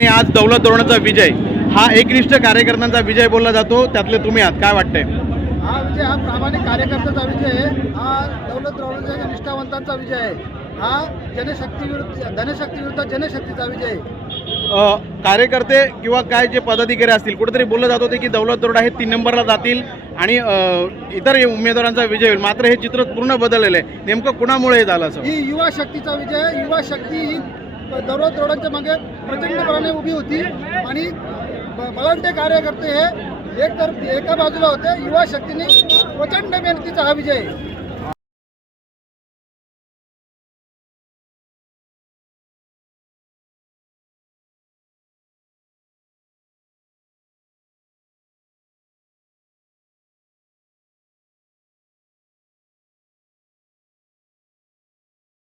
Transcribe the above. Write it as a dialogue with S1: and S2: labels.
S1: आणि आज दौलत धोरणाचा विजय हा एकनिष्ठ कार्यकर्त्यांचा विजय बोलला जातो. त्यातले तुम्ही आहात. काय वाटतंय?
S2: हा विजय हा प्रामाणिक कार्यकर्त्याचा विजय आहे. हा दौलत द्रौपदीच्या निष्ठावंतांचा विजय आहे. हा जनशक्ती विरुद्ध धनशक्ती विरुद्ध जनशक्तीचा विजय आहे.
S1: कार्यकर्ते किंवा काय जे पदाधिकारी असतील कुठेतरी बोललं जात होते की दौलत दरोडा हे तीन नंबरला जातील आणि इतर उमेदवारांचा विजय होईल. मात्र हे चित्र पूर्ण बदललेलं आहे. नेमकं कुणामुळे हे झालं असं?
S2: ही युवा शक्तीचा विजय आहे. युवा शक्ती ही दररोज रोडांच्या मागे प्रचंडपणाने उभी होती आणि ब- कार्यकर्ते हे एक तर एका बाजूला होते युवा शक्तीने प्रचंड मेहनतीचा हा विजय. आहे